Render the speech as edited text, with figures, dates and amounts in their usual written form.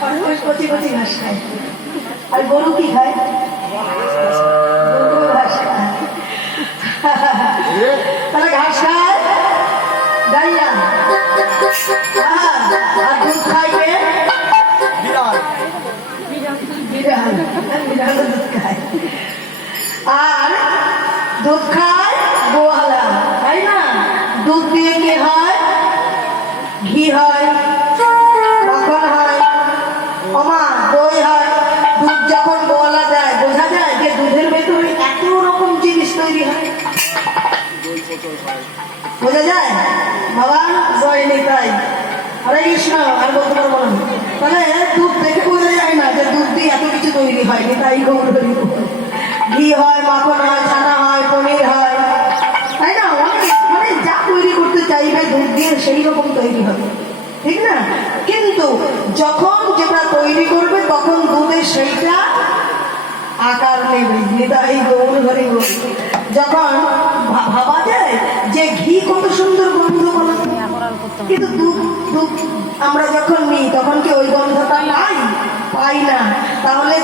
খরগোশ কচি কচি ঘাস খায়, আর গরু কি খায়? গরু ঘাস খায়। তারা ঘাস খায় গাইয়া, আর দুধ খায় কে? বিড়াল। বিড়াল দুধ খায়। আর দুধ খায় গোয়ালা, তাই না? দুধ দিয়ে কি হয়? ঘি হয়, মাখন হয়, ওমা দই হয়। দুধ যখন গোয়ালা যায় বোঝা যায় যে দুধের ভেতরে এত রকম জিনিস তৈরি হয়, বোঝা যায়। বাবা জয় নিতাই, হরে কৃষ্ণ। আর বলতে পারবো না। তাহলে দুধ দেখে বোঝা যায় না যে দুধ দিয়ে এত কিছু তৈরি হয়। নিতাই গৌর হরি বল। ঘি হয়, মাখন হয়, ছানা হয়, পনির হয়, তাই না? অনেক মানে যা তৈরি করতে চাইবে দুধ দিয়ে সেই রকম তৈরি হবে, ঠিক না? কিন্তু যখন যেটা তৈরি করবে তখন দুধের সেইটা আকার নেবে। নিতাই গৌর হরি বল। যখন ভাবা যায় যে ঘি কত সুন্দর গন্ধ বলো, কিন্তু দুধ দুধ আমরা যখন নিই তখন কি ওই গন্ধটা পাই না? তাহলে